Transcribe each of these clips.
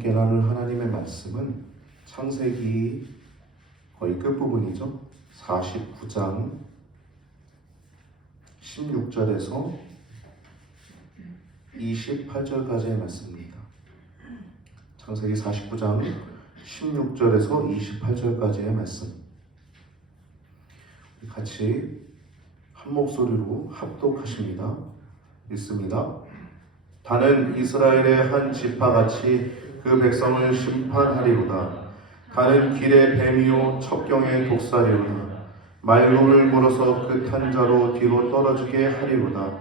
함께 나눌 하나님의 말씀은 창세기 거의 끝부분이죠. 49장 16절에서 28절까지의 말씀입니다. 창세기 49장 16절에서 28절까지의 말씀. 같이 한 목소리로 합독하십니다. 읽습니다. 다는 이스라엘의 한 지파같이 그 백성을 심판하리로다. 다는 길의 뱀이요 첩경의 독사리로다. 말로를 물어서 그 탄자로 뒤로 떨어지게 하리로다.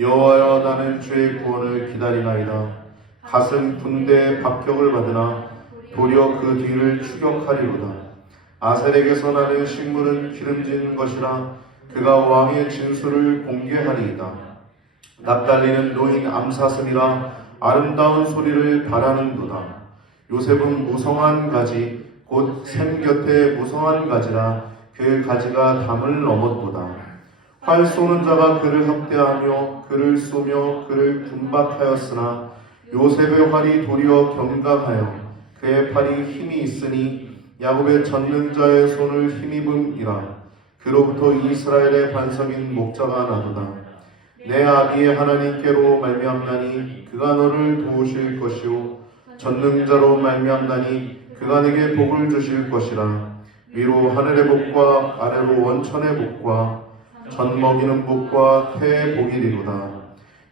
여호와여, 나는 주의 구원을 기다리나이다. 갓은 군대의 박격을 받으나 도리어 그 뒤를 추격하리로다. 아셀에게서 나는 식물은 기름진 것이라 그가 왕의 진술을 공개하리이다. 납달리는 노인 암사슴이라 아름다운 소리를 바라는도다. 요셉은 무성한 가지 곧 샘 곁에 무성한 가지라 그 가지가 담을 넘었도다. 활 쏘는 자가 그를 학대하며 그를 쏘며 그를 군박하였으나 요셉의 활이 도리어 견강하여 그의 팔이 힘이 있으니 야곱의 젓는 자의 손을 힘입음이라. 그로부터 이스라엘의 반석인 목자가 나도다. 내 아비의 하나님께로 말미암나니 그가 너를 도우실 것이요 전능자로 말미암나니 그가 내게 복을 주실 것이라. 위로 하늘의 복과 아래로 원천의 복과 젖 먹이는 복과 태의 복이리로다.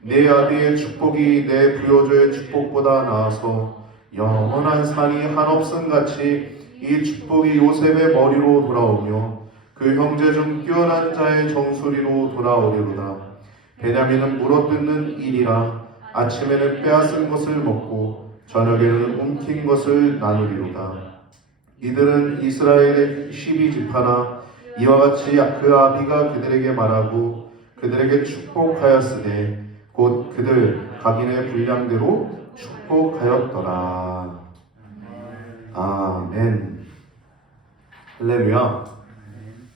내 아비의 축복이 내 부여조의 축복보다 나아서 영원한 산이 한없음같이 이 축복이 요셉의 머리로 돌아오며 그 형제 중 뛰어난 자의 정수리로 돌아오리로다. 베냐민은 물어뜯는 일이라 아침에는 빼앗은 것을 먹고 저녁에는 움킨 것을 나누리로다. 이들은 이스라엘의 12지파나 이와 같이 그 아비가 그들에게 말하고 그들에게 축복하였으되 곧 그들 각인의 분량대로 축복하였더라. 아멘. 할렐루야.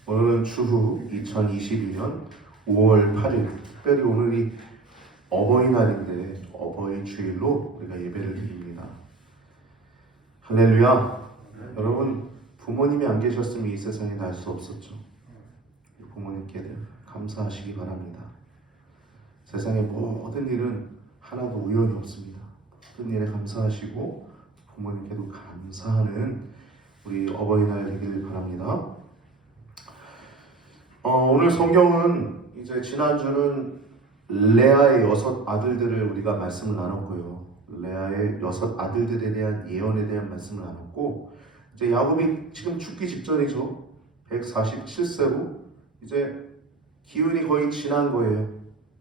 오늘은 추후 2022년 5월 8일, 특별히 오늘이 어버이날인데 어버이 주일로 우리가 예배를 드립니다. 할렐루야. 여러분, 부모님이 안 계셨으면 이 세상에 날 수 없었죠. 부모님께 감사하시기 바랍니다. 세상의 모든 일은 하나도 우연이 없습니다. 모든 일에 감사하시고 부모님께도 감사하는 우리 어버이날 되길 바랍니다. 오늘 성경은 이제 지난주는 레아의 6 아들들을 우리가 말씀을 나눴고요. 레아의 6 아들들에 대한 예언에 대한 말씀을 나눴고, 이제 야곱이 지금 죽기 직전이죠. 147세로 이제 기운이 거의 지난 거예요.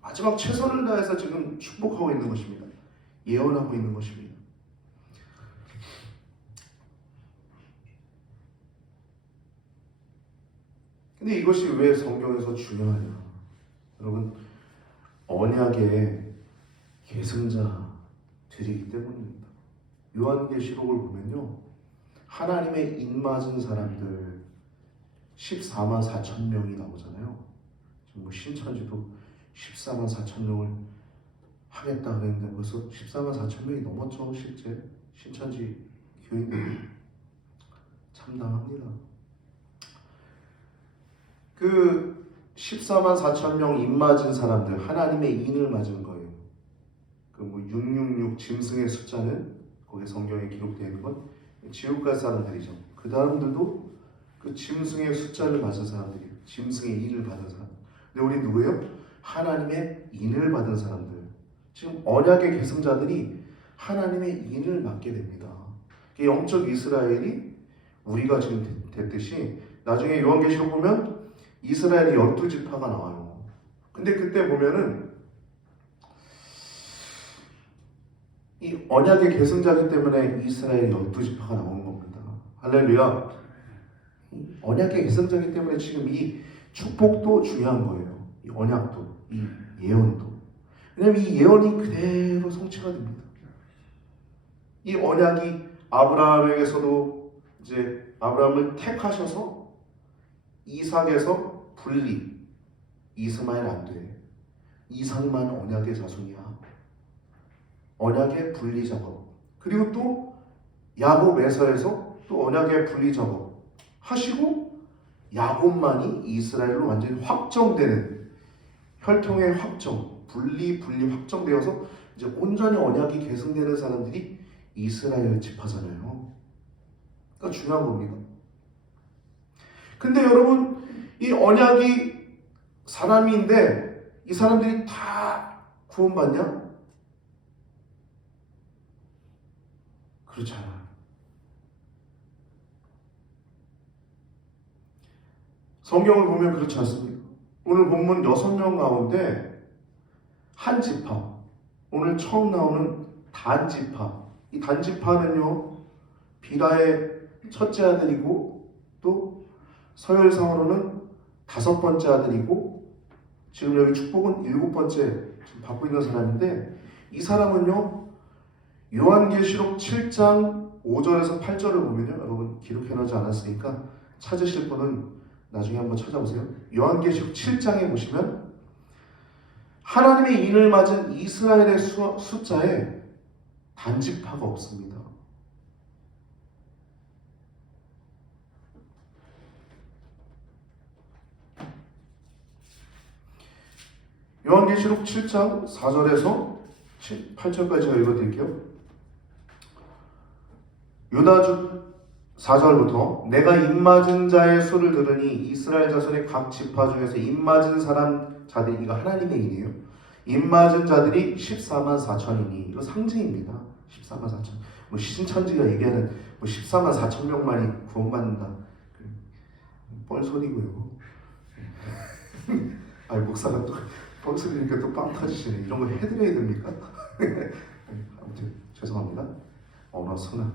마지막 최선을 다해서 지금 축복하고 있는 것입니다. 예언하고 있는 것입니다. 근데 이것이 왜 성경에서 중요하냐? 여러분, 언약의 계승자들이기 때문입니다. 요한계시록을 보면요, 하나님의 입맞은 사람들 14만 4천 명이 나오잖아요. 지금 신천지도 14만 4천 명을 하겠다 그랬는데 벌써 14만 4천 명이 넘었죠. 실제 신천지 교인들이 참담합니다. 그 14만 4천 명 입맞은 사람들, 하나님의 인을 맞은 거예요. 그 666 짐승의 숫자는 거기 성경에 기록되어 있는 건 지옥 갈 사람들이죠. 그 사람들도 그 짐승의 숫자를 맞은 사람들이에요. 짐승의 인을 받은 사람. 근데 우리 누구예요? 하나님의 인을 받은 사람들. 지금 언약의 계승자들이 하나님의 인을 맡게 됩니다. 영적 이스라엘이 우리가 지금 됐듯이 나중에 요한계시록 보면 이스라엘이 12지파가 나와요. 근데 그때 보면은 이 언약의 계승자이기 때문에 이스라엘이 12지파가 나오는 겁니다. 할렐루야. 언약의 계승자이기 때문에 지금 이 축복도 중요한 거예요. 이 언약도, 이 예언도. 왜냐하면 이 예언이 그대로 성취가 됩니다. 이 언약이 아브라함에게서도 이제 아브라함을 택하셔서 이삭에서 분리, 이스마엘 안 돼. 이삭만 언약의 자손이야. 언약의 분리 작업. 그리고 또 야곱 에서에서 또 언약의 분리 작업 하시고 야곱만이 이스라엘로 완전히 확정되는 혈통의 확정, 분리 확정되어서 이제 온전히 언약이 계승되는 사람들이 이스라엘 지파잖아요. 그러니까 중요한 겁니다. 근데 여러분, 이 언약이 사람인데 이 사람들이 다 구원받냐? 그렇지 않아요. 성경을 보면 그렇지 않습니까? 오늘 본문 6명 가운데 한 지파, 오늘 처음 나오는 단지파, 이 단지파는요 비라의 첫째 아들이고 또 서열상으로는 5번째 아들이고 지금 여기 축복은 7번째 지금 받고 있는 사람인데, 이 사람은요 요한계시록 7장 5절에서 8절을 보면요, 여러분 기록해놓지 않았으니까 찾으실 분은 나중에 한번 찾아보세요. 요한계시록 7장에 보시면 하나님의 인을 맞은 이스라엘의 숫자에 단지파가 없습니다. 요한계시록 7장 4절에서 8절까지 제가 읽어드릴게요. 유다주 4절부터 내가 입맞은 자의 수를 들으니 이스라엘 자손의 각 지파 중에서 입맞은 사람 자들이, 이거 하나님의 인이에요. 입맞은 자들이 14만 4천이니 이거 상징입니다. 14만 4천. 뭐 신천지가 얘기하는 뭐 14만 4천 명만이 구원받는다. 뻘소리고요. 아, 목사가 또 뻘소리니까 또 빵 터지시네. 이런 거 해드려야 됩니까? 아무튼 죄송합니다. 언어 순환.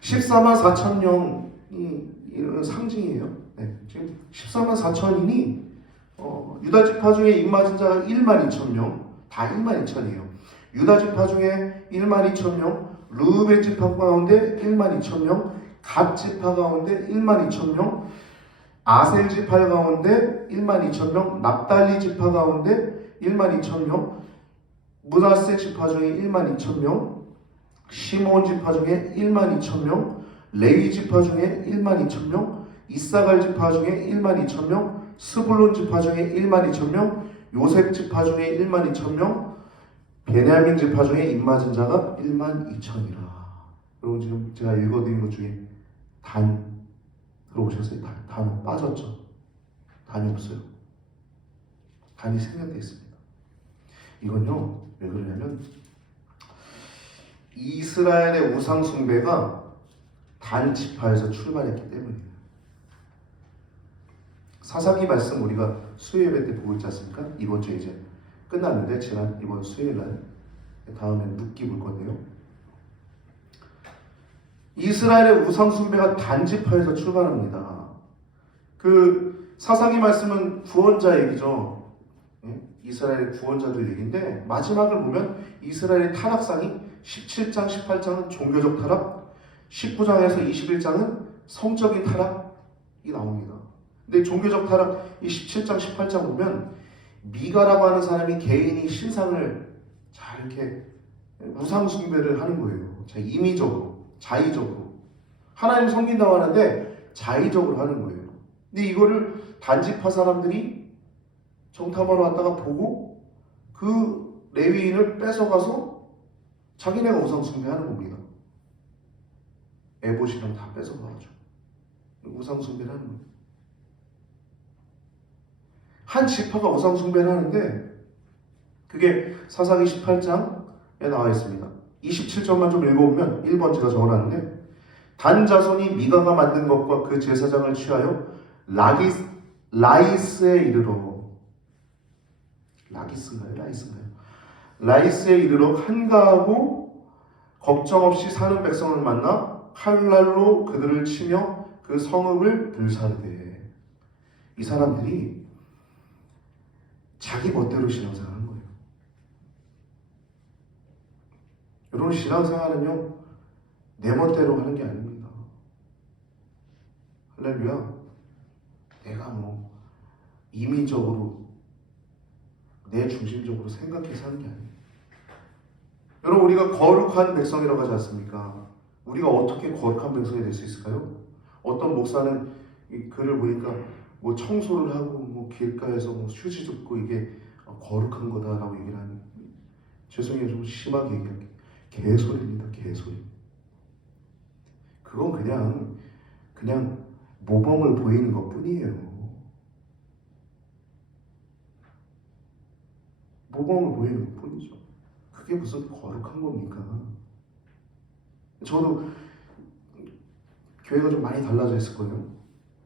14만 4천 명이 상징이에요. 네, 지금 14만 4천이니 유다 지파 중에 입맞은 자가 1만 2천 명, 다 1만 2천이에요. 유다 지파 중에 1만 2천 명, 르우벤 지파 가운데 1만 2천 명, 갓 지파 가운데 1만 2천 명, 아셀 지파 가운데 1만 2천 명, 납달리 지파 가운데 1만 2천 명, 므낫세 지파 중에 1만 2천 명, 시몬 지파 중에 1만 2천 명, 레위 지파 중에 1만 2천 명, 이사갈 지파 중에 1만 2천 명, 스불론 지파 중에 1만 2천 명, 요셉 지파 중에 1만 2천 명, 베냐민 지파 중에 입맞은 자가 1만 2천이라. 여러분 지금 제가 읽어드린 것 중에 단 들어보셨어요? 단 빠졌죠? 단이 없어요. 단이 생략되어 있습니다. 이건요 왜 그러냐면 이스라엘의 우상 숭배가 단 지파에서 출발했기 때문이에요. 사사기 말씀 우리가 수요일 때 보고 있지 않습니까? 이번 주에 이제 끝났는데 이번 수요일 날 다음엔 룻기 볼 건데요. 이스라엘의 우상 숭배가 단 지파에서 출발합니다. 그 사사기 말씀은 구원자 얘기죠. 이스라엘의 구원자들 얘기인데 마지막을 보면 이스라엘의 타락상이 17장, 18장은 종교적 타락, 19장에서 21장은 성적인 타락이 나옵니다. 근데 종교적 타락, 이 17장, 18장 보면 미가라고 하는 사람이 개인이 신상을 잘 이렇게 우상 숭배를 하는 거예요. 임의적으로, 자의적으로. 하나님 섬긴다고 하는데 자의적으로 하는 거예요. 근데 이거를 단지파 사람들이 정탐하러 왔다가 보고 그 레위인을 뺏어가서 자기네가 우상 숭배하는 겁니다. 에봇이랑 다 뺏어가가지고 우상 숭배를 하는 거예요. 한 지파가 우상 숭배를 하는데 그게 사사기 18장에 나와 있습니다. 27절만 좀 읽어보면 1번 제가 적어놨는데 단 자손이 미가가 만든 것과 그 제사장을 취하여 라이스에 이르러 라이스에 이르러 한가하고 걱정 없이 사는 백성을 만나 칼날로 그들을 치며 그 성읍을 불사르되. 이 사람들이 자기 멋대로 신앙생활하는 거예요. 여러분 신앙생활은요 내 멋대로 하는 게 아닙니다. 할렐루야. 내가 뭐 임의적으로 내 중심적으로 생각해서 하는 게 아니에요. 여러분 우리가 거룩한 백성이라고 하지 않습니까? 우리가 어떻게 거룩한 백성이 될 수 있을까요? 어떤 목사는 이 글을 보니까 뭐 청소를 하고 뭐 길가에서 뭐 휴지 줍고 이게 거룩한 거다라고 얘기를 하는, 죄송해요, 좀 심하게 얘기할게요. 개소리입니다, 개소리. 그건 그냥 모범을 보이는 것 뿐이에요. 모범을 보이는 것 뿐이죠. 그게 무슨 거룩한 겁니까? 저도 교회가 좀 많이 달라져 있을 거예요.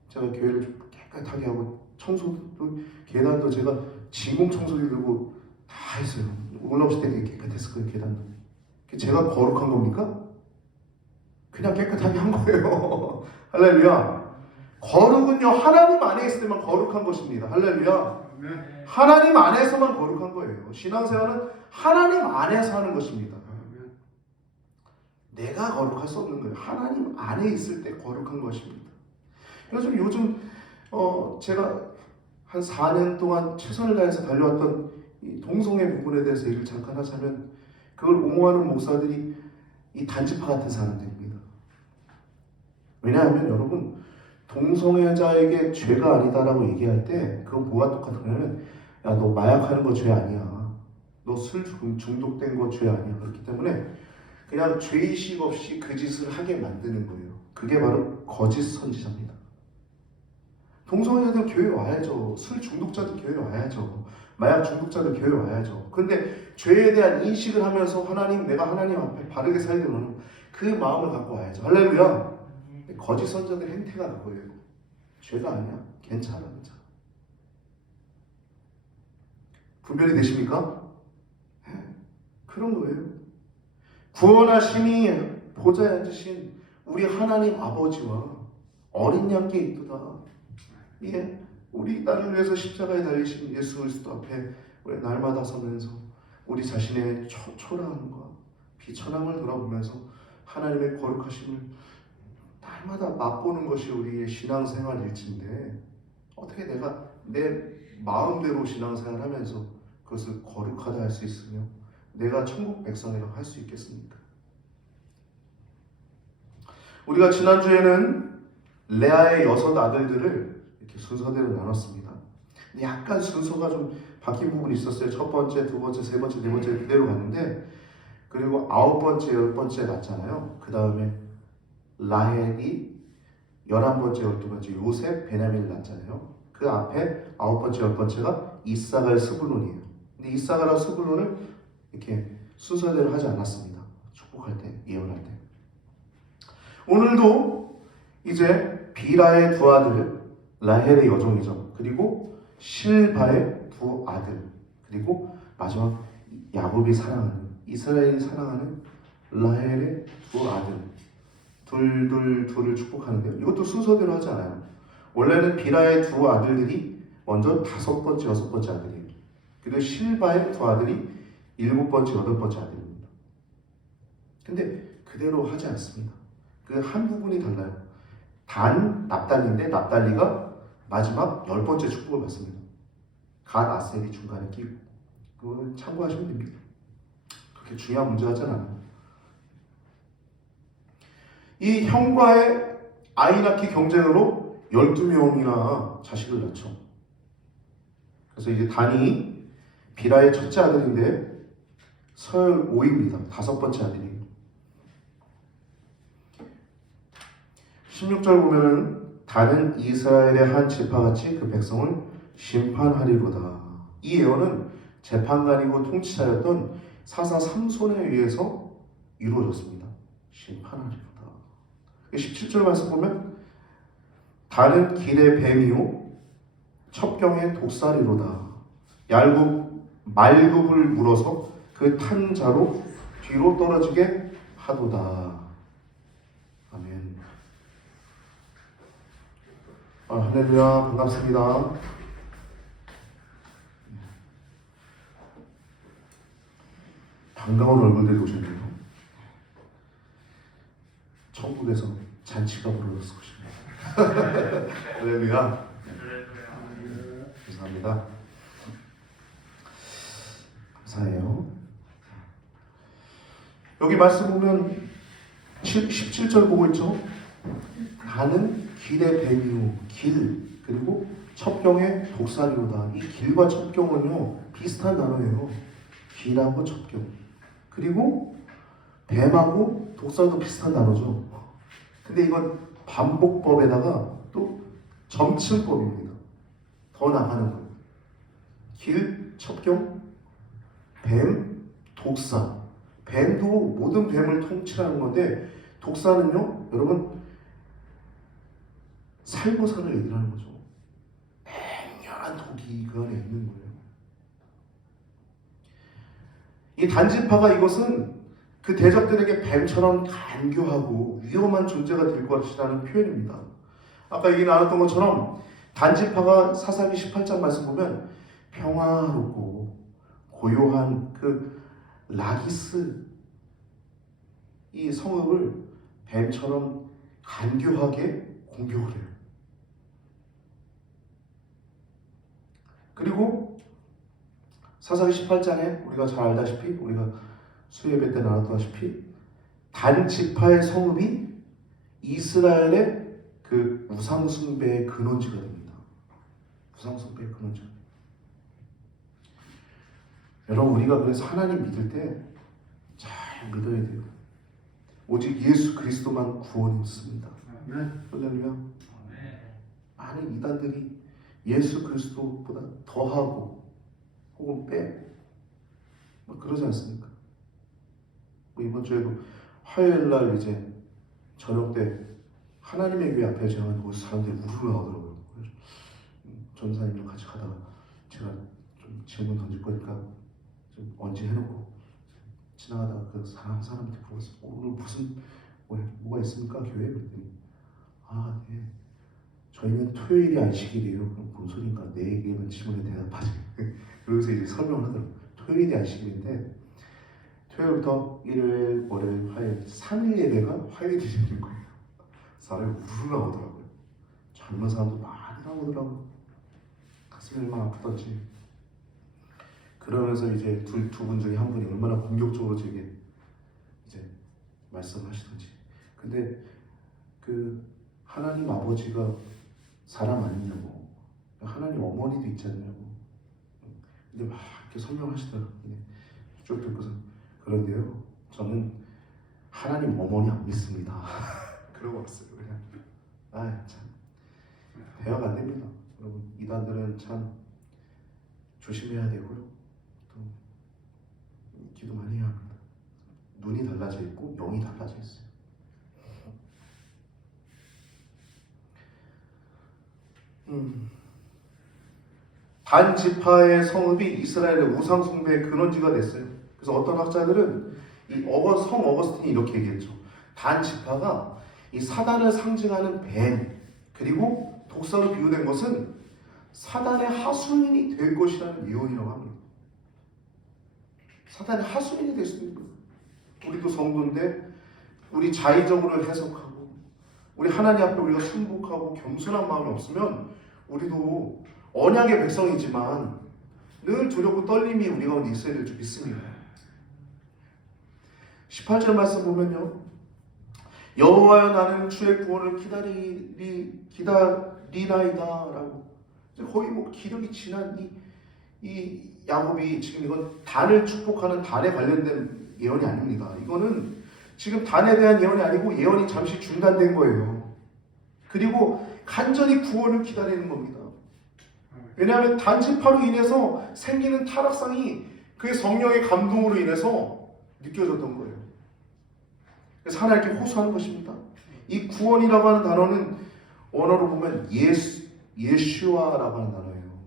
제가 교회를 좀 깨끗하게 하고 청소도, 계단도 제가 지공 청소기 들고 다 했어요. 올라오실 때 되게 깨끗했을 거예요, 계단도. 제가 거룩한 겁니까? 그냥 깨끗하게 한 거예요. 할렐루야. 거룩은요, 하나님 안에 있을 때만 거룩한 것입니다. 할렐루야. 하나님 안에서만 거룩한 거예요. 신앙생활은 하나님 안에서 하는 것입니다. 내가 거룩할 수 없는 거예요. 하나님 안에 있을 때 거룩한 것입니다. 그래서 요즘 제가 한 4년 동안 최선을 다해서 달려왔던 이 동성애 부분에 대해서 얘기를 잠깐 하자면, 그걸 옹호하는 목사들이 이 단지파 같은 사람들입니다. 왜냐하면 여러분, 동성애자에게 죄가 아니다라고 얘기할 때 그건 뭐가 똑같냐면, 야, 너 마약하는 거 죄 아니야, 너 술 중독된 거 죄 아니야. 그렇기 때문에 그냥 죄의식 없이 그 짓을 하게 만드는 거예요. 그게 바로 거짓 선지자입니다. 동성애자들 교회 와야죠. 술 중독자들 교회 와야죠. 마약 중독자들 교회 와야죠. 근데 죄에 대한 인식을 하면서 하나님, 내가 하나님 앞에 바르게 살게 되는 그 마음을 갖고 와야죠. 할렐루야. 거짓 선자들의 행태가 그거예요. 죄가 아니야. 괜찮아, 괜찮아. 분별이 되십니까? 그런 거예요. 구원하심이 보좌에 앉으신 우리 하나님 아버지와 어린 양께 있도다. 예, 우리 나를 위해서 십자가에 달리신 예수 그리스도 앞에 우리 날마다 서면서 우리 자신의 초라함과 비천함을 돌아보면서 하나님의 거룩하심을 날마다 맛보는 것이 우리의 신앙생활일진데, 어떻게 내가 내 마음대로 신앙생활하면서 그것을 거룩하다 할 수 있으며 내가 천국 백성이라고 할 수 있겠습니까? 우리가 지난주에는 레아의 6 아들들을 이렇게 순서대로 나눴습니다. 근데 약간 순서가 좀 바뀐 부분이 있었어요. 첫 번째, 두 번째, 세 번째, 네 번째 그대로 갔는데, 그리고 9번째, 10번째 났잖아요. 그 다음에 라헬이 11번째, 12번째 요셉, 베냐민을 낳잖아요. 그 앞에 9번째, 10번째가 이사갈, 스불론이에요. 근데 이사갈과 스불론을 이렇게 순서대로 하지 않았습니다. 축복할 때, 예언할 때. 오늘도 이제 비라의 2 아들, 라헬의 여종이죠. 그리고 실바의 2 아들, 그리고 마지막 야곱이 사랑하는, 이스라엘이 사랑하는 라헬의 2 아들, 둘을 축복하는데요. 이것도 순서대로 하지 않아요. 원래는 비라의 2 아들들이 먼저 5번째, 6번째 아들이에요. 그리고 실바의 2 아들이 7번째, 8번째 아들입니다. 근데 그대로 하지 않습니다. 그 한 부분이 달라요. 단, 납달리인데 납달리가 마지막 10번째 축복을 받습니다. 갓, 아셀이 중간에 끼고. 그걸 참고하시면 됩니다. 그렇게 중요한 문제 같지는 않아요. 이 형과의 아이 낳기 경쟁으로 12명이나 자식을 낳죠. 그래서 이제 단이 비라의 첫째 아들인데 설오입니다. 5번째 아들이에요. 16절 보면은 단은 이스라엘의 한 지파같이 그 백성을 심판하리로다. 이 예언은 재판관이고 통치자였던 사사 삼손에 의해서 이루어졌습니다. 심판하리로다. 17절 말씀 보면 단은 길의 뱀이요 첩경의 독사리로다. 말굽을 물어서 그 탄 자로 뒤로 떨어지게 하도다. 아멘. 할렐루야. 반갑습니다. 반가운 얼굴들이 오셨네요. 천국에서 잔치가 벌어졌을 것입니다. 할렐루야. 감사합니다. 감사해요. 여기 말씀 보면 17절 보고 있죠? 나는 길의 뱀이요 길 그리고 첩경의 독사리로다. 이 길과 첩경은요 비슷한 단어예요. 길하고 첩경 그리고 뱀하고 독사도 비슷한 단어죠. 근데 이건 반복법에다가 또 점층법입니다. 더 나가는 거예요. 길, 첩경, 뱀, 독사. 뱀도 모든 뱀을 통치하는 건데 독사는요, 여러분 살모사를 얘기하는 거죠. 맹렬한 독이 그 안에 있는 거예요. 이 단지파가 이것은 그 대적들에게 뱀처럼 간교하고 위험한 존재가 될 것이라는 표현입니다. 아까 얘기 나눴던 것처럼 단지파가 사사기 18장 말씀 보면 평화롭고 고요한 그 라기스 이 성읍을 뱀처럼 간교하게 공격을 해요. 그리고 사사기 18장에 우리가 잘 알다시피 우리가 수예배 때 나눴다시피 단지파의 성읍이 이스라엘의 그 우상숭배의 근원지가 됩니다. 우상숭배의 근원지. 여러분 우리가 그래서 하나님 믿을 때 잘 믿어야 돼요. 오직 예수 그리스도만 구원이 있습니다. 할렐루야. 많은 이단들이 예수 그리스도보다 더하고 혹은 빼 그러지 않습니까? 이번 주에도 화요일 날 이제 저녁 때 하나님의 교회 앞에 제가 거기서 사람들이 우르르 나오더라고요. 전사님이랑 같이 가다가 제가 좀 질문 던질 거니까 좀 언제 해놓고 지나가다가 그 사람한테 물어봤어요. 오늘 무슨 뭐가 있습니까 교회? 그랬더니 아 네. 저희는 토요일이 안식일이에요. 그럼 뭔 소린가? 내 얘기에만 질문에 대답하지. 그러면서 이제 설명을 하더라고요. 토요일이 안식일인데 토요일부터 일요일, 월요일, 화요일 3일 예배가 화요일이 되는 거예요. 사람이 우르르 나오더라고요. 젊은 사람도 많이 나오더라고요. 가슴이 얼마나 아프던지. 그러면서 이제 두 분 중에 한 분이 얼마나 공격적으로 제게 이제 말씀하시던지. 근데 그 하나님 아버지가 사람 아니냐고, 하나님 어머니도 있지 않냐고. 근데 막 이렇게 설명하시더라고요. 쭉 듣고서 그런데요, 저는 하나님 어머니 안 믿습니다. 그러고 왔어요. 그냥 참 대화가 안 됩니다. 여러분 이단들은 참 조심해야 되고요. 또 기도 많이 해야 합니다. 눈이 달라져 있고 영이 달라져 있어요. 단지파의 성읍이 이스라엘의 우상 숭배의 근원지가 됐어요. 그래서 어떤 학자들은 성 어거스틴이 이렇게 얘기했죠. 단지파가 이 사단을 상징하는 뱀 그리고 독사로 비유된 것은 사단의 하수인이 될 것이라는 예언이라고 합니다. 사단의 하수인이 될 수 있는 거예요. 우리도 성도인데 우리 자의적으로 해석하고 우리 하나님 앞에 우리가 순복하고 겸손한 마음이 없으면 우리도 언약의 백성이지만 늘 두렵고 떨림이 우리 가운데 있어야 될 줄 믿습니다. 18절 말씀 보면요, 여호와여 나는 주의 구원을 기다리나이다 라고. 거의 뭐 기력이 지난 이 야곱이 지금 이건 단을 축복하는 단에 관련된 예언이 아닙니다. 이거는 지금 단에 대한 예언이 아니고 예언이 잠시 중단된 거예요. 그리고 간절히 구원을 기다리는 겁니다. 왜냐하면 단지파로 인해서 생기는 타락상이 그의 성령의 감동으로 인해서 느껴졌던 거예요. 그래서 하나님께 호소하는 것입니다. 이 구원이라고 하는 단어는 원어로 보면 예슈아라고 하는 단어예요.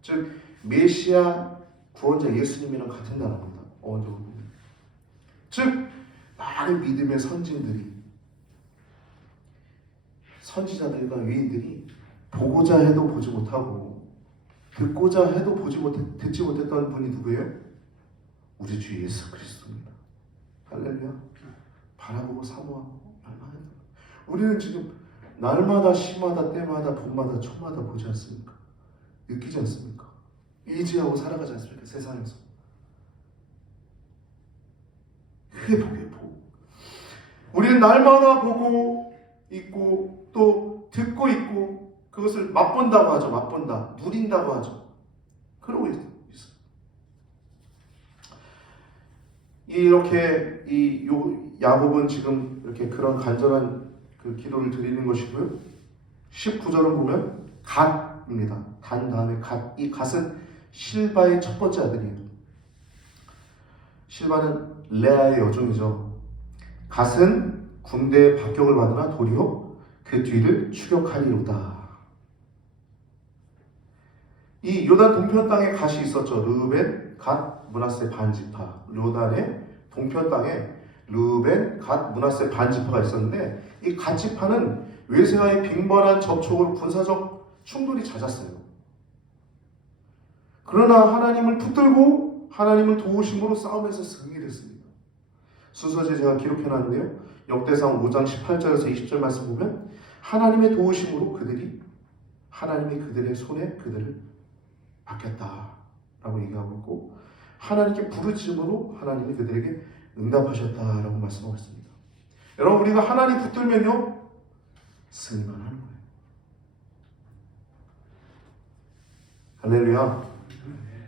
즉 메시아 구원자 예수님이랑 같은 단어입니다. 어원적으로 보면. 즉 많은 믿음의 선지자들과 위인들이 보고자 해도 보지 못하고 듣고자 해도 듣지 못했던 분이 누구예요? 우리 주 예수 그리스도입니다. 할렐루야. 바라보고 사모하고 얼마나 우리는 지금 날마다 시마다 때마다 봄마다 초마다 보지 않습니까? 느끼지 않습니까? 의지하고 살아가지 않습니까? 세상에서. 그게 복이에요, 복. 우리는 날마다 보고 있고 또 듣고 있고 그것을 맛본다고 하죠. 맛본다. 누린다고 하죠. 그러고 있어요. 이렇게 야곱은 지금 이렇게 그런 간절한 그 기도를 드리는 것이고요. 19절을 보면 갓입니다. 단 다음에 갓. 이 갓은 실바의 첫 번째 아들이에요. 실바는 레아의 여종이죠. 갓은 군대의 박격을 받으나 도리어 그 뒤를 추격하리로다. 이 요단 동편 땅에 갓이 있었죠. 르우벤, 갓, 므낫세 반지파. 요단의 동편 땅에 르우벤, 갓, 므낫세 반지파가 있었는데 이 갓 지파는 외세와의 빈번한 접촉으로 군사적 충돌이 잦았어요. 그러나 하나님을 붙들고 하나님을 도우심으로 싸움에서 승리를 했습니다. 순서제 제가 기록해놨는데요. 역대상 5장 18절에서 20절 말씀 보면 하나님의 도우심으로 하나님이 그들의 손에 그들을 맡겼다라고 얘기하고 있고 하나님께 부르짖음으로 하나님이 그들에게 응답하셨다라고 말씀하고 있습니다. 여러분 우리가 하나님 붙들면요 승리만 하는 거예요. 할렐루야.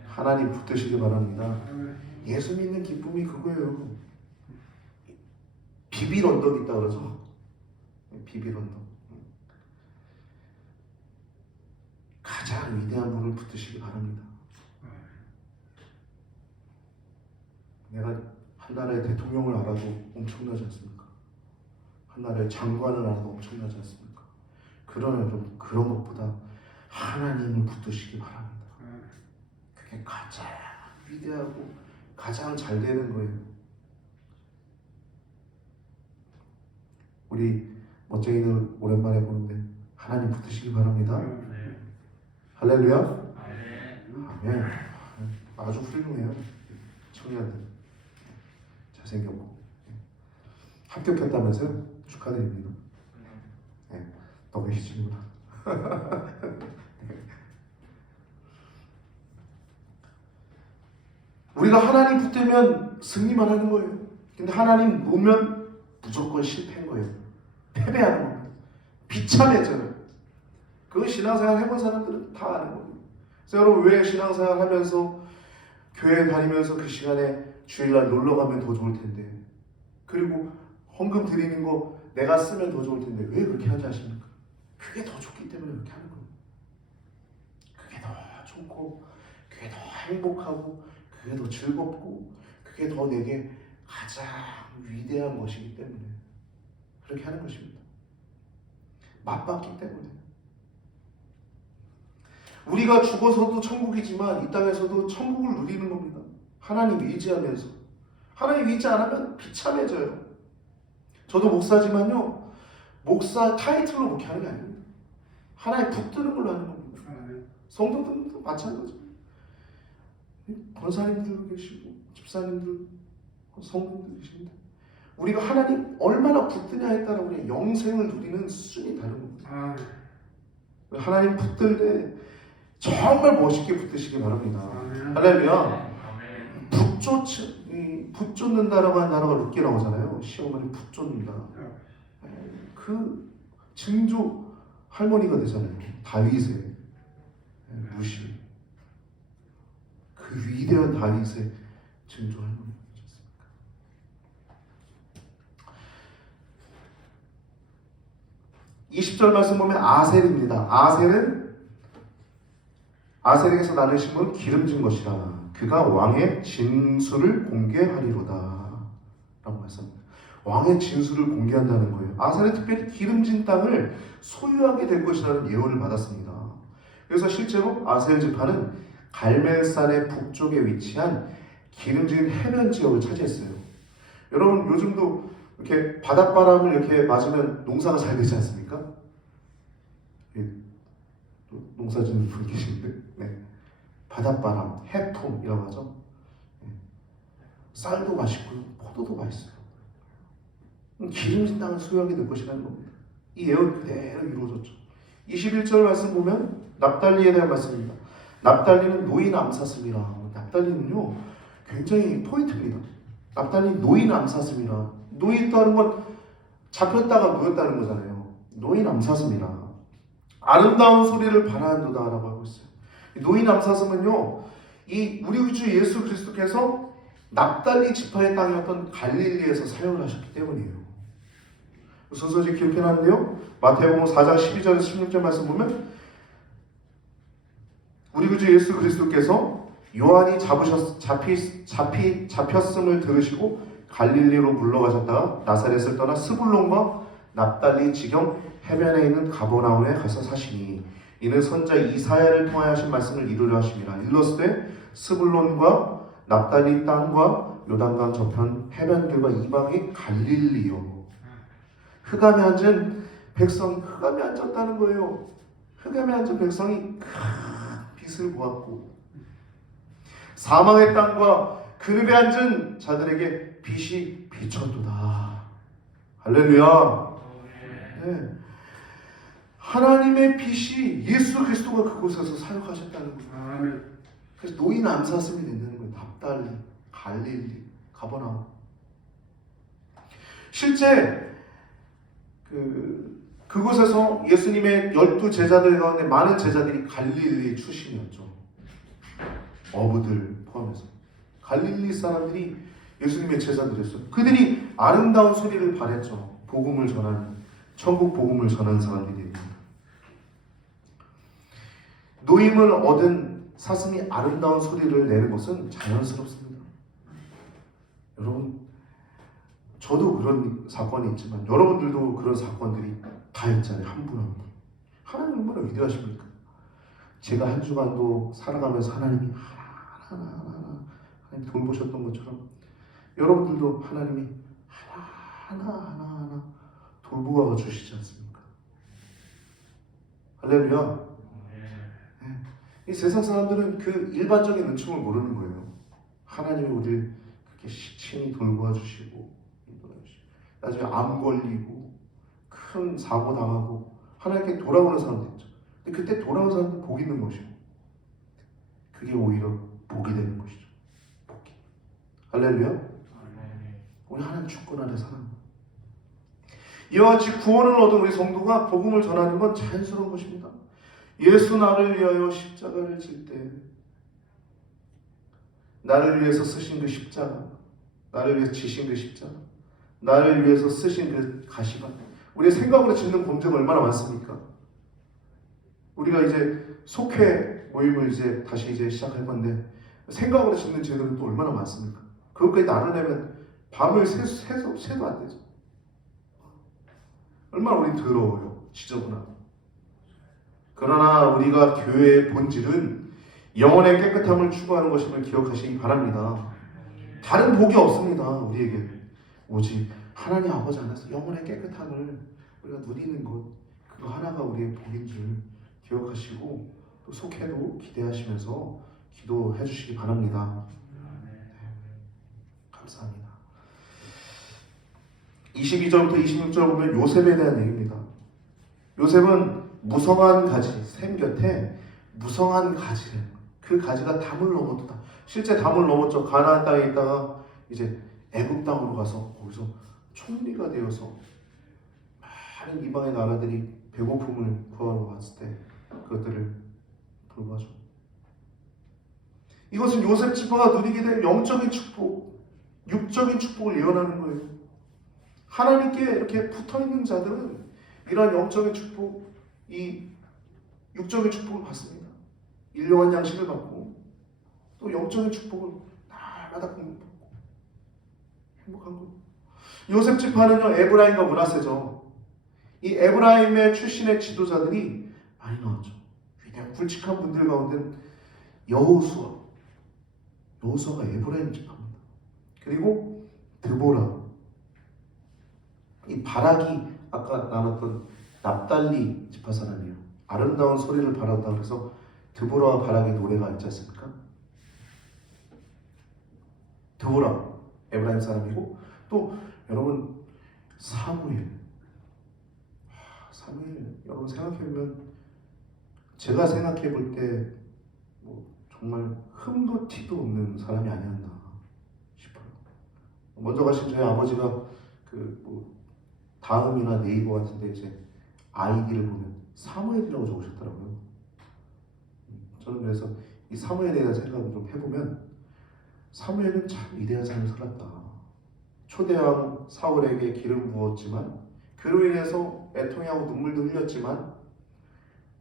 하나님 붙드시기 바랍니다. 예수 믿는 기쁨이 그거예요. 비빌 언덕이 있다 그러죠. 비빌 언덕. 가장 위대한 분을 붙드시기 바랍니다. 내가 한 나라의 대통령을 알아도 엄청나지 않습니까? 한 나라의 장관을 알아도 엄청나지 않습니까? 그러나 여러분 그런 것보다 하나님을 붙드시기 바랍니다. 그게 가장 위대하고 가장 잘 되는 거예요. 우리 멋쟁이들 오랜만에 보는데 하나님 붙드시기 바랍니다. 할렐루야. 아멘. 아주 훌륭해요. 청년들 잘생겼고 합격했다면서요? 축하드립니다. 네, 더 계시는구나. 우리가 하나님 붙들면 승리만 하는 거예요. 근데 하나님 놓으면 무조건 실패인 거예요. 패배하는 겁니다. 비참해져요. 그 신앙생활 해본 사람들은 다 아는 겁니다. 그래서 여러분 왜 신앙생활 하면서 교회 다니면서 그 시간에 주일날 놀러 가면 더 좋을 텐데 그리고 헌금 드리는 거 내가 쓰면 더 좋을 텐데 왜 그렇게 하지 아십니까? 그게 더 좋기 때문에 그렇게 하는 거예요. 그게 더 좋고 그게 더 행복하고 그게 더 즐겁고 그게 더 내게 가장 위대한 것이기 때문에 그렇게 하는 것입니다. 맛봤기 때문에. 우리가 죽어서도 천국이지만 이 땅에서도 천국을 누리는 겁니다. 하나님 의지하면서. 하나님 의지 안 하면 비참해져요. 저도 목사지만요. 목사 타이틀로 목회하는 게 아닙니다. 하나님 붙드는 걸로 하는 겁니다. 성도들도 마찬가지예요. 권사님들 계시고 집사님들 성도들 계신데 우리가 하나님 얼마나 붙드냐에 따라 우리의 영생을 누리는 수준이 다른 겁니다. 하나님 붙들 때 정말 멋있게 붙드시기 바랍니다. 할렐루야. 붙쫓는다라고 하는 단어가 룻게 나오잖아요. 시어머니 붙쫓는다. 그 증조 할머니가 되잖아요. 다윗의 무시. 그 위대한 다윗의 증조 할머니가 되셨습니까? 20절 말씀 보면 아셀입니다. 아셀에게서 나는 심은 기름진 것이라 그가 왕의 진술을 공개하리로다 라고 말씀합니다. 왕의 진술을 공개한다는 거예요. 아셀은 특별히 기름진 땅을 소유하게 될 것이라는 예언을 받았습니다. 그래서 실제로 아셀 지파는 갈멜산의 북쪽에 위치한 기름진 해변 지역을 차지했어요. 여러분 요즘도 이렇게 바닷바람을 이렇게 맞으면 농사가 잘 되지 않습니까? 농사 짓는 분 계신데 네. 바닷바람, 해풍이라고 하죠. 네. 쌀도 맛있고요, 포도도 맛있어요. 기름진 땅을 소유하게 될 것이라는 겁니다. 이 예언 그대로 이루어졌죠. 21절 말씀 보면 납달리에 대한 말씀입니다. 납달리는 노인 암사슴이라. 납달리는요 굉장히 포인트입니다. 납달리 노인 암사슴이라. 노인 있다는 건 잡혔다가 누웠다는 거잖아요. 노인 암사슴이라 아름다운 소리를 바라는도다라고 하고 있어요. 노인 암사슴은요, 이 우리 주 예수 그리스도께서 납달리 지파의 땅이었던 갈릴리에서 사역을 하셨기 때문이에요. 순서지 기억해놨는데요. 마태복음 4장 12절에서 16절 말씀 보면 우리 주 예수 그리스도께서 요한이 잡혔음을 들으시고 갈릴리로 물러가셨다가 나사렛을 떠나 스불론과 납달리 지경 해변에 있는 가버나움에 가서 사시니 이는 선자 이사야를 통하여 하신 말씀을 이루려 하심이라. 일러스되 스불론과 납달리 땅과 요단강 저편 해변들과 이방의 갈릴리요. 흑암에 앉은 백성이 흑암에 앉았다는 거예요. 흑암에 앉은 백성이 큰 빛을 보았고 사망의 땅과 그늘에 앉은 자들에게 빛이 비쳤도다. 할렐루야. 네. 하나님의 빛이 예수 그리스도가 그곳에서 사역하셨다는 거예요. 그래서 노인 암사슴이 된다는 거예요. 납달리, 갈릴리, 가버나움. 실제 그곳에서 예수님의 12 제자들 가운데 많은 제자들이 갈릴리 출신이었죠. 어부들 포함해서 갈릴리 사람들이 예수님의 제자들이었어요. 그들이 아름다운 소리를 발했죠. 복음을 전하는, 천국 복음을 전하는 사람들입니다. 노임을 얻은 사슴이 아름다운 소리를 내는 것은 자연스럽습니다. 여러분, 저도 그런 사건이 있지만 여러분들도 그런 사건들이 다 있잖아요. 한 분 한 분. 하나님 얼마나 위대하십니까? 제가 한 주간도 살아가면서 하나님이 하나하나 하나님 돌보셨던 것처럼 여러분들도 하나님이 하나하나 돌보아 주시지 않습니까? 할렐루야. 네. 이 세상 사람들은 그 일반적인 은총을 모르는 거예요. 하나님이 우리를 그렇게 친히 돌보아 주시고 나중에 암 걸리고 큰 사고 당하고 하나님께 돌아오는 사람도 있죠. 근데 그때 돌아오는 사람은 복 있는 것이고 그게 오히려 복이 되는 것이죠. 복이. 할렐루야. 우리 하나님 주권 안에 사는 이와 같이 구원을 얻은 우리 성도가 복음을 전하는 건 자연스러운 것입니다. 예수 나를 위하여 십자가를 질 때 나를 위해서 쓰신 그 십자가, 나를 위해서 지신 그 십자가, 나를 위해서 쓰신 그 가시관, 우리의 생각으로 짓는 범죄가 얼마나 많습니까? 우리가 이제 속회 모임을 이제 다시 이제 시작할 건데 생각으로 짓는 죄들은 또 얼마나 많습니까? 그것까지 나누려면 밤을 새도 안 되죠. 얼마나 우리 더러워요, 지저분하고. 그러나 우리가 교회의 본질은 영혼의 깨끗함을 추구하는 것임을 기억하시기 바랍니다. 다른 복이 없습니다, 우리에게. 오직 하나님 아버지 안에서 영혼의 깨끗함을 우리가 누리는 것, 그거 하나가 우리의 복인 줄 기억하시고 또 속해도 기대하시면서 기도해 주시기 바랍니다. 네. 감사합니다. 22절부터 26절 보면 요셉에 대한 얘기입니다. 요셉은 무성한 가지, 샘 곁에 무성한 가지를, 그 가지가 담을 넘었다. 실제 담을 넘었죠. 가나안 땅에 있다가 이제 애굽 땅으로 가서 거기서 총리가 되어서 많은 이방의 나라들이 배고픔을 구하러 왔을 때 그것들을 돌봐줘. 이것은 요셉 지파가 누리게 될 영적인 축복, 육적인 축복을 예언하는 거예요. 하나님께 이렇게 붙어있는 자들은 이러한 영적인 축복, 이 육적인 축복을 받습니다. 일용한 양식을 받고 또 영적인 축복을 날마다 공급받고 행복한 거. 요셉 지파는요, 에브라임과 므낫세죠. 이 에브라임의 출신의 지도자들이 많이 나왔죠. 위대한 굵직한 분들 가운데 여호수아가 에브라임 지파입니다. 그리고 드보라, 이 바락이 아까 나눴던 납달리 지파 사람이에요. 아름다운 소리를 바랐다 그래서 드보라와 바락의 노래가 있지 않습니까? 드보라 에브라임 사람이고 또 여러분 사무엘 여러분 생각해보면 제가 생각해볼 때 뭐 정말 흠도 티도 없는 사람이 아니었나 싶어요. 먼저 가신 저희 아버지가 다음이나 네이버 같은데 이제 아이디를 보면 사무엘이라고 적으셨더라고요. 저는 그래서 이 사무엘에 대한 생각을 좀 해보면 사무엘은 참 위대한 삶을 살았다. 초대왕 사울에게 기름 부었지만 그로 인해서 애통해하고 눈물도 흘렸지만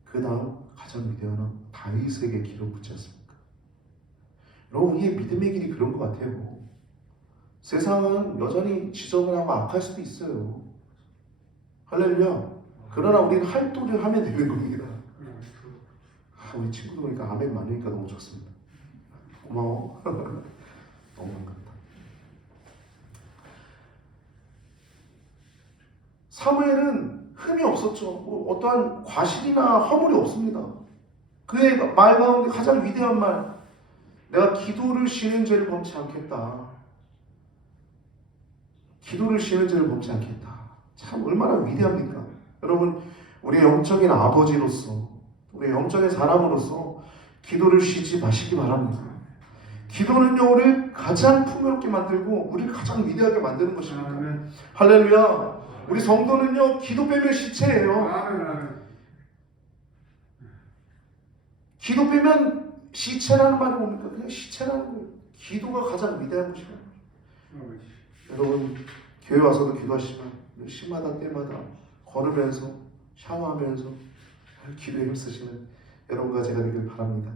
그 다음 가장 위대한 왕 다윗에게 기름 붓지 않습니까? 여러분 우리의 믿음의 길이 그런 것 같아요. 세상은 여전히 지저분하고 악할 수도 있어요. 할렐루야. 그러나 우리는 활동을 하면 되는 겁니다. 우리 친구들 보니까 아멘 많으니까 너무 좋습니다. 고마워. 너무 반갑다. 사무엘은 흠이 없었죠. 뭐 어떠한 과실이나 허물이 없습니다. 그의 말 가운데 가장 위대한 말, 내가 기도를 쉬는 죄를 범치 않겠다. 기도를 쉬는 죄를 범치 않겠다. 참 얼마나 위대합니까? 여러분 우리의 영적인 아버지로서 우리의 영적인 사람으로서 기도를 쉬지 마시기 바랍니다. 기도는요 우리를 가장 풍요롭게 만들고 우리를 가장 위대하게 만드는 것입니다. 아멘. 할렐루야. 우리 성도는요 기도 빼면 시체예요. 아멘. 기도 빼면 시체라는 말이 뭡니까? 그냥 시체라는 거예요. 기도가 가장 위대한 것입니다. 여러분 교회 와서도 기도하시지만 시마다 때마다 걸으면서 샤워하면서 기도에 힘쓰시는 여러분과 제가 되길 바랍니다.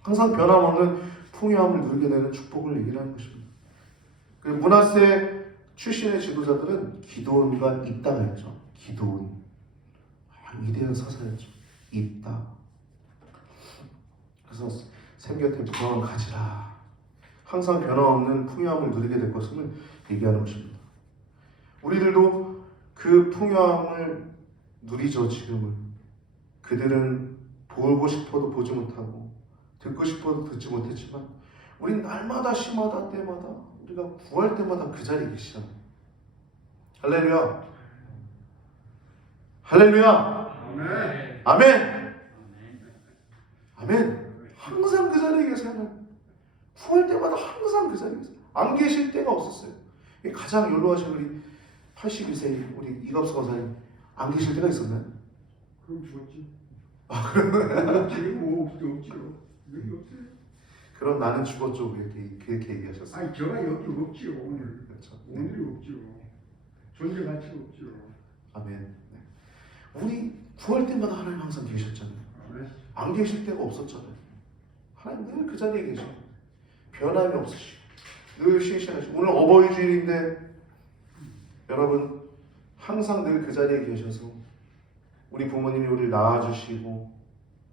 항상 변함없는 풍요함을 누리게 되는 축복을 얘기하는 것입니다. 므낫세 출신의 지도자들은 기도원과 입다가 있죠. 기도원. 위대한 사사였죠. 입다. 그래서 샘 곁에 무성한 가지라. 항상 변함없는 풍요함을 누리게 될 것을 얘기하는 것입니다. 우리들도 그 풍요함을 누리죠. 지금은. 그들은 보고 싶어도 보지 못하고 듣고 싶어도 듣지 못했지만 우린 날마다 시마다 때마다 우리가 구할 때마다 그 자리에 계시잖아요. 할렐루야. 할렐루야. 아멘. 아멘. 아멘. 항상 그 자리에 계세요. 구할 때마다 항상 그 자리에 계세요. 안 계실 때가 없었어요. 가장 연로하신 우리 82세 우리 이갑수 권사님 안 계실 때가 있었나요? 그럼 죽었지. 아 그럼 지금 뭐 없지요. 여기 없어요. 그럼 나는 죽었죠. 그렇게 얘기하셨어요. 아니 제가 여기 없지요. 오늘. 그렇죠. 오늘이 없지요. 존재 가치가 없지요. 아멘. 네. 우리 구할 때마다 하나님 항상 계셨잖아요. 아멘. 안 계실 때가 없었잖아요. 하나님 늘 그 자리에 계시고 변함이 없으시고 늘 신실하시고 오늘 어버이 주일인데 여러분 항상 늘 그 자리에 계셔서 우리 부모님이 우리를 낳아주시고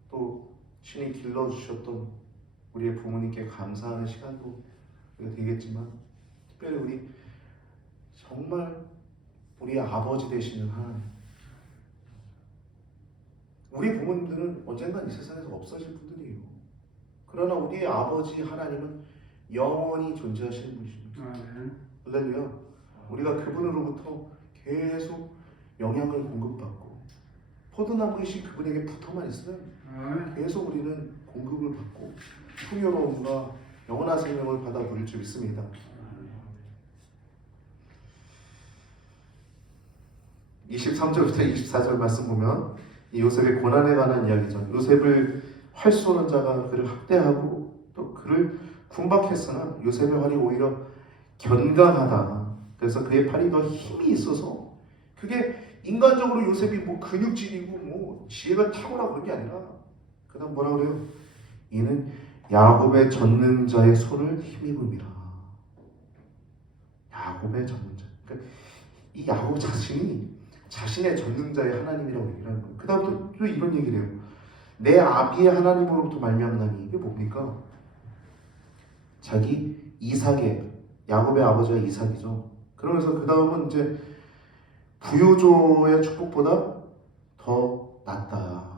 또 신이 길러주셨던 우리의 부모님께 감사하는 시간도 되겠지만 특별히 우리 정말 우리의 아버지 되시는 하나님, 우리 부모님들은 언젠간 이 세상에서 없어질 분들이에요. 그러나 우리의 아버지 하나님은 영원히 존재하시는 분이십니다. 할렐루야. 우리가 그분으로부터 계속 영양을 공급받고 포도나무이신 그분에게 붙어만 있으면 계속 우리는 공급을 받고 풍요로움과 영원한 생명을 받아 누릴 줄 믿습니다. 이 23절부터 24절 말씀 보면 이 요셉의 고난에 관한 이야기죠. 요셉을 활 쏘는 자가 그를 학대하고 또 그를 군박했으나 요셉의 활이 오히려 견강하다. 그래서 그의 팔이 더 힘이 있어서 그게 인간적으로 요셉이 뭐 근육질이고 뭐 지혜가 탁월하고 그런 게 아니라 그 다음 뭐라 그래요? 이는 야곱의 전능자의 손을 힘입음이라. 야곱의 전능자. 그러니까 이 야곱 자신이 자신의 전능자의 하나님이라고 얘기하는 거예요. 그 다음부터 또 이런 얘기를 해요. 내 아비의 하나님으로부터 말미암나니. 이게 뭡니까? 자기 이삭의 야곱의 아버지가 이삭이죠. 그러면서 그 다음은 이제 부요조의 축복보다 더 낫다.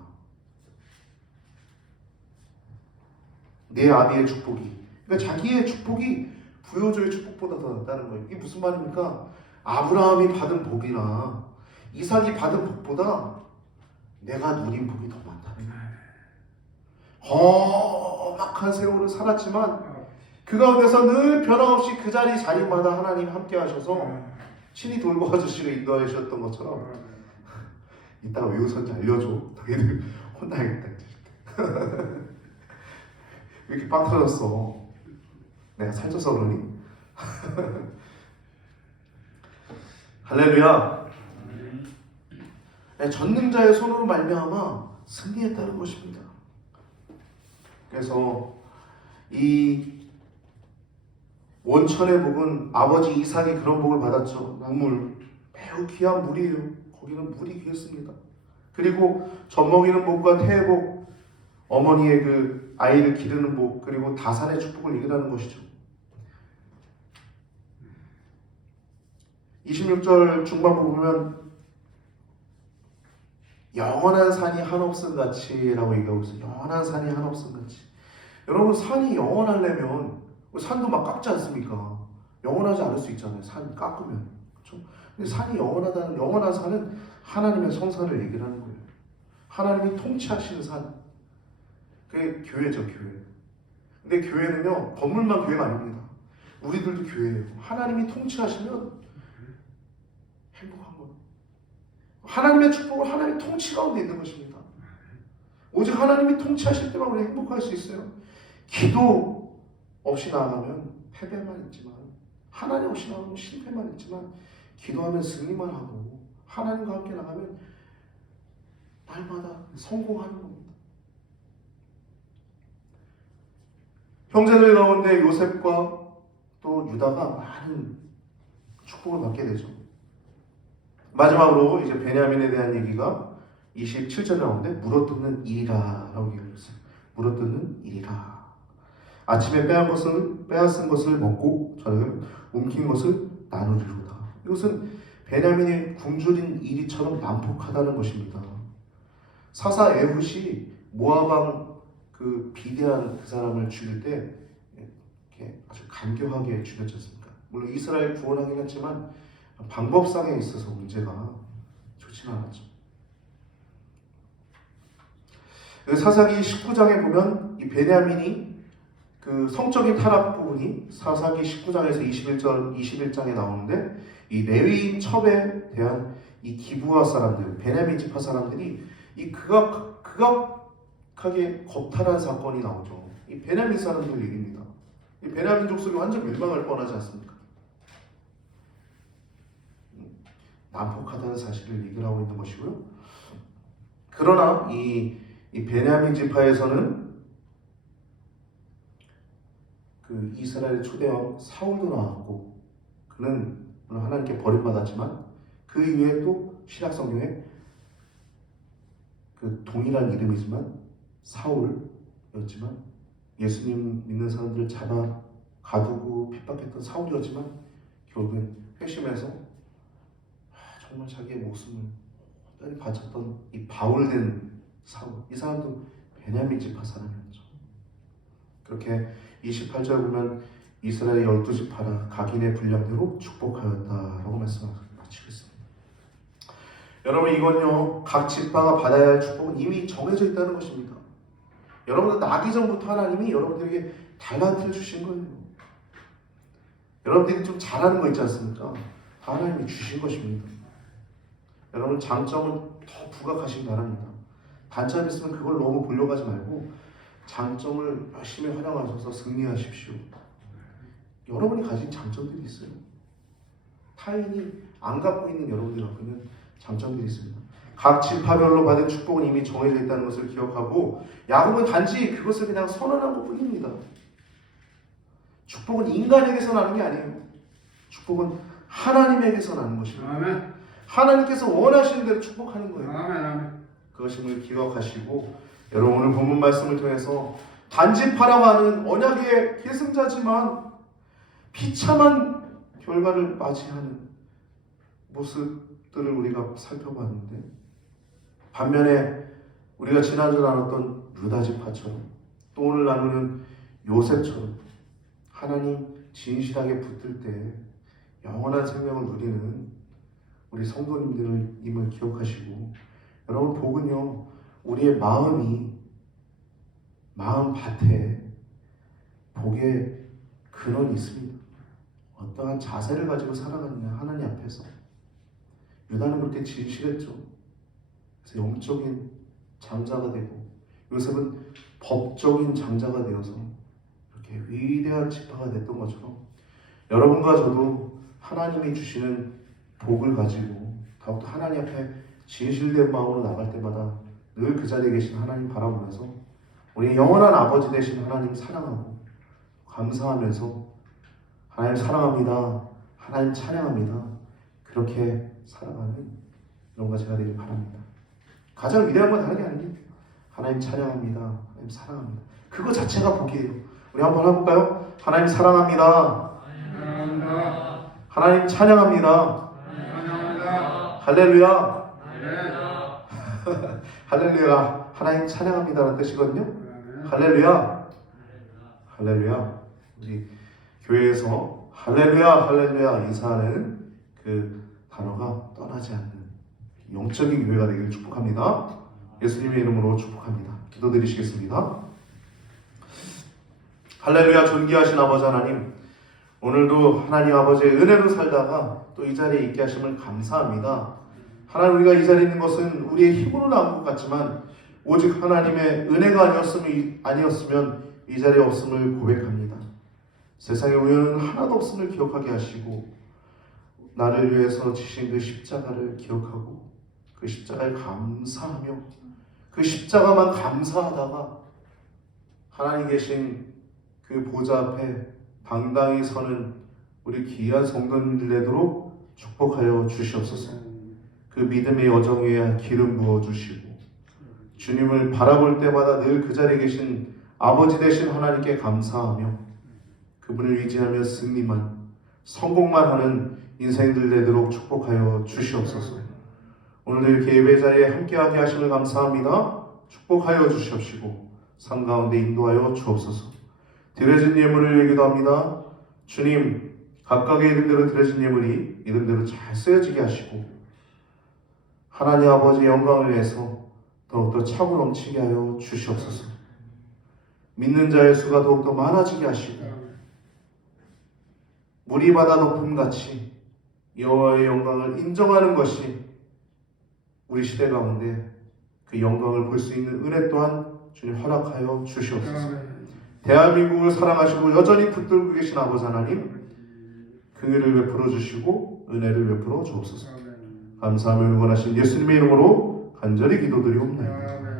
내 아비의 축복이, 그러니까 자기의 축복이 부요조의 축복보다 더 낫다는 거예요. 이게 무슨 말입니까? 아브라함이 받은 복이나 이삭이 받은 복보다 내가 누린 복이 더 많다는 거예요. 험악한 세월을 살았지만 그 가운데서 늘 변함없이 그 자리마다 하나님 함께 하셔서 신이 돌보 아저씨가 인도하셨던 것처럼 아, 이따가 왜 웃었는지 알려줘. 너희들 혼나야겠다. 왜 이렇게 빵 터졌어? 내가 살쪄서 그러니? 할렐루야. 전능자의 손으로 말미암아 승리했다는 것입니다. 그래서 이 원천의 복은 아버지 이삭이 그런 복을 받았죠. 우물, 매우 귀한 물이에요. 거기는 물이 귀했습니다. 그리고 젖먹이는 복과 태의 복, 어머니의 그 아이를 기르는 복, 그리고 다산의 축복을 얘기하는 것이죠. 26절 중반부 보면 영원한 산이 한없음 같이 라고 얘기하고 있어요. 영원한 산이 한없음 같이. 여러분, 산이 영원하려면 산도 막 깎지 않습니까? 영원하지 않을 수 있잖아요. 산 깎으면. 그렇죠? 근데 산이 영원하다는, 영원한 산은 하나님의 성산을 얘기를 하는 거예요. 하나님이 통치하시는 산. 그게 교회죠, 교회. 근데 교회는요, 건물만 교회가 아닙니다. 우리들도 교회예요. 하나님이 통치하시면 행복한 거예요. 하나님의 축복은 하나님의 통치 가운데 있는 것입니다. 오직 하나님이 통치하실 때만 우리 행복할 수 있어요. 기도 없이 나아가면 패배만 있지만, 하나님 없이 나아가면 실패만 있지만, 기도하면 승리만 하고 하나님과 함께 나가면 날마다 성공하는 겁니다. 형제들 가운데 요셉과 또 유다가 많은 축복을 받게 되죠. 마지막으로 이제 베냐민에 대한 얘기가 27절에 나오는데, 물어뜯는 일이라 라고 얘기를 했어요. 물어뜯는 일이라. 아침에 빼앗은 것을 먹고 저녁에 움킨 것을 나누리로다. 이것은 베냐민이 굶주린 이리처럼 난폭하다는 것입니다. 사사 에훗이 모아방 그 비대한 그 사람을 죽일 때 이렇게 아주 간교하게 죽였지 않습니까? 물론 이스라엘 구원하긴 했지만 방법상에 있어서 문제가 좋지는 않았죠. 사사기 19장에 보면 이 베냐민이 그 성적인 타락 부분이 사사기 19장에서 21장에 나오는데, 이 레위인 첩에 대한 이 기브아 사람들, 베냐민 지파 사람들이 이 극악하게 겁탈한 사건이 나오죠. 이 베냐민 사람들 얘기입니다. 이 베냐민 족속이 완전 멸망할 뻔하지 않습니까? 난폭하다는 사실을 얘기를 하고 있는 것이고요. 그러나 이 베냐민 지파에서는 그 이스라엘의 초대왕 사울도 나왔고, 그는 물론 하나님께 버림받았지만 그 이후에 또 신약성경에 그 동일한 이름이지만 사울이었지만, 예수님 믿는 사람들을 잡아 가두고 핍박했던 사울이었지만 결국엔 회심해서 정말 자기의 목숨을 온전히 바쳤던 이 바울된 사울, 이 사람도 베냐민 지파 사람이었죠. 그렇게 28절 보면 이스라엘 12지파라 각인의 분량대로 축복하였다라고 말씀을 마치고 있습니다. 여러분, 이건요, 각 지파가 받아야 할 축복은 이미 정해져 있다는 것입니다. 여러분들 나기 전부터 하나님이 여러분들에게 달란트를 주신 거예요. 여러분들이 좀 잘하는 거 있지 않습니까? 다 하나님이 주신 것입니다. 여러분, 장점은 더 부각하시기 바랍니다. 단점이 있으면 그걸 너무 보려고 하지 말고 장점을 열심히 활용하셔서 승리하십시오. 여러분이 가진 장점들이 있어요. 타인이 안 갖고 있는 여러분들이 갖고 있는 장점들이 있습니다. 각 지파별로 받은 축복은 이미 정해져 있다는 것을 기억하고, 야곱은 단지 그것을 그냥 선언한 것뿐입니다. 축복은 인간에게서 나는 게 아니에요. 축복은 하나님에게서 나는 것입니다. 아멘. 하나님께서 원하시는 대로 축복하는 거예요. 아멘. 그것임을 기억하시고, 여러분 오늘 본문 말씀을 통해서 단지파라고 하는 언약의 계승자지만 비참한 결과를 맞이하는 모습들을 우리가 살펴봤는데, 반면에 우리가 지난주 나눴던 유다지파처럼, 또 오늘 나누는 요셉처럼 하나님 진실하게 붙들 때 영원한 생명을 누리는 우리 성도님들임을 기억하시고, 여러분 복은요, 우리의 마음 밭에 복의 근원이 있습니다. 어떠한 자세를 가지고 살아가느냐 하나님 앞에서. 유다는 그렇게 진실했죠. 그래서 영적인 장자가 되고 요셉은 법적인 장자가 되어서 이렇게 위대한 지파가 됐던 것처럼 여러분과 저도 하나님이 주시는 복을 가지고 더욱더 하나님 앞에 진실된 마음으로 나갈 때마다 늘 그 자리에 계신 하나님 바라보면서 우리 영원한 아버지 되신 하나님 사랑하고 감사하면서 하나님 사랑합니다. 하나님 찬양합니다. 그렇게 살아가는 여러분과 제가 되길 바랍니다. 가장 위대한 건 다른 게 아닙니다. 하나님 찬양합니다. 하나님 사랑합니다. 그거 자체가 복이에요. 우리 한번 해볼까요? 하나님 사랑합니다. 사랑합니다. 하나님 찬양합니다. 사랑합니다. 할렐루야. 네. 할렐루야. 하나님 찬양합니다라는 뜻이거든요. 네. 할렐루야. 할렐루야. 우리 교회에서 할렐루야 할렐루야 인사하는 그 단어가 떠나지 않는 영적인 교회가 되기를 축복합니다. 예수님의 이름으로 축복합니다. 기도드리시겠습니다. 할렐루야. 존귀하신 아버지 하나님, 오늘도 하나님 아버지의 은혜로 살다가 또 이 자리에 있게 하심을 감사합니다. 하나님, 우리가 이 자리에 있는 것은 우리의 힘으로 나온 것 같지만 오직 하나님의 은혜가 아니었으면 이 자리에 없음을 고백합니다. 세상에 우연은 하나도 없음을 기억하게 하시고 나를 위해서 지신 그 십자가를 기억하고 그 십자가에 감사하며 그 십자가만 감사하다가 하나님 계신 그 보좌 앞에 당당히 서는 우리 귀한 성도님들 되도록 축복하여 주시옵소서. 그 믿음의 여정 위에 기름 부어 주시고 주님을 바라볼 때마다 늘 그 자리에 계신 아버지 되신 하나님께 감사하며 그분을 의지하며 승리만 성공만 하는 인생들 되도록 축복하여 주시옵소서. 오늘도 이렇게 예배 자리에 함께하게 하심을 감사합니다. 축복하여 주시옵시고 삶 가운데 인도하여 주옵소서. 드려진 예물을 기도합니다. 주님, 각각의 이름대로 드려진 예물이 이름대로 잘 쓰여지게 하시고 하나님 아버지의 영광을 위해서 더욱더 차고 넘치게 하여 주시옵소서. 믿는 자의 수가 더욱더 많아지게 하시고 물이 바다 높음 같이 여호와의 영광을 인정하는 것이 우리 시대 가운데 그 영광을 볼 수 있는 은혜 또한 주님 허락하여 주시옵소서. 대한민국을 사랑하시고 여전히 붙들고 계신 아버지 하나님, 긍휼을 베풀어 주시고 은혜를 베풀어 주옵소서. 감사하며 응원하신 예수님의 이름으로 간절히 기도드리옵나이다.